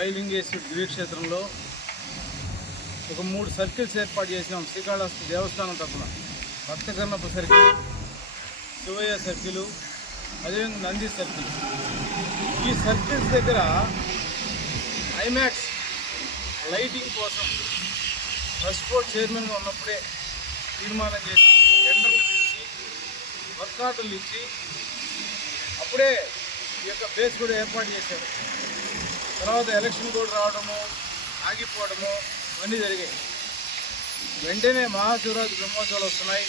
వాయులింగేశ్వర దివ్యక్షేత్రంలో ఒక 3 సర్కిల్స్ ఏర్పాటు చేసినాం. శ్రీకాళహస్తి దేవస్థానం తరఫున భక్తకర్ణప్ప సర్కిల్, శివయ్య సర్కిల్, అదేవిధంగా నంది సర్కిల్. ఈ సర్కిల్స్ దగ్గర ఐమాక్స్ లైటింగ్ కోసం ట్రస్ట్ బోర్డ్ చైర్మన్గా ఉన్నప్పుడే తీర్మానం చేసి టెండర్లు పిలిచి వర్క్ ఆర్డర్లు ఇచ్చి అప్పుడే ఈ యొక్క బేస్ కూడా ఏర్పాటు చేశారు. తర్వాత ఎలక్షన్ కోడ్ రావడము, ఆగిపోవడము ఇవన్నీ జరిగాయి. వెంటనే మహాశివరాత్రి బ్రహ్మోత్సవాలు వస్తున్నాయి.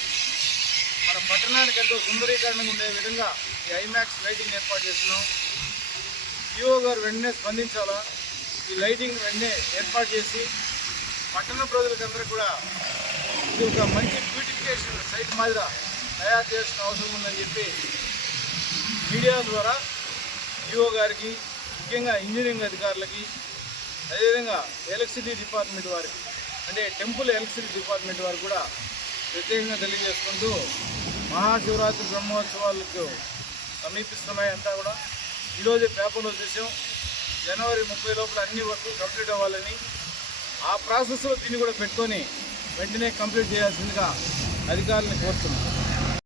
మన పట్టణానికి ఎంతో సుందరీకరణంగా ఉండే విధంగా ఈ ఐమాక్స్ లైటింగ్ ఏర్పాటు చేస్తున్నాం. ఈఓ గారు వెంటనే స్పందించాలా, ఈ లైటింగ్ వెంటనే ఏర్పాటు చేసి పట్టణ ప్రజలకందరూ కూడా ఇది ఒక మంచి బ్యూటిఫికేషన్ సైట్ మాదిరి తయారు చేయాల్సిన అవసరం ఉందని చెప్పి మీడియా ద్వారా ఈఓ గారికి, ముఖ్యంగా ఇంజనీరింగ్ అధికారులకి, అదేవిధంగా ఎలక్ట్రిసిటీ డిపార్ట్మెంట్ వారికి, అంటే టెంపుల్ ఎలక్ట్రిసిటీ డిపార్ట్మెంట్ వారికి కూడా ప్రత్యేకంగా తెలియజేసుకుంటూ మహాశివరాత్రి బ్రహ్మోత్సవాలకు సమీపిస్తున్నాయి. అంతా కూడా ఈరోజు పేపర్లో చూసాం. జనవరి 30 లోపల అన్ని వర్కులు కంప్లీట్ అవ్వాలని, ఆ ప్రాసెస్లో దీన్ని కూడా పెట్టుకొని వెంటనే కంప్లీట్ చేయాల్సిందిగా అధికారులను కోరుతున్నాం.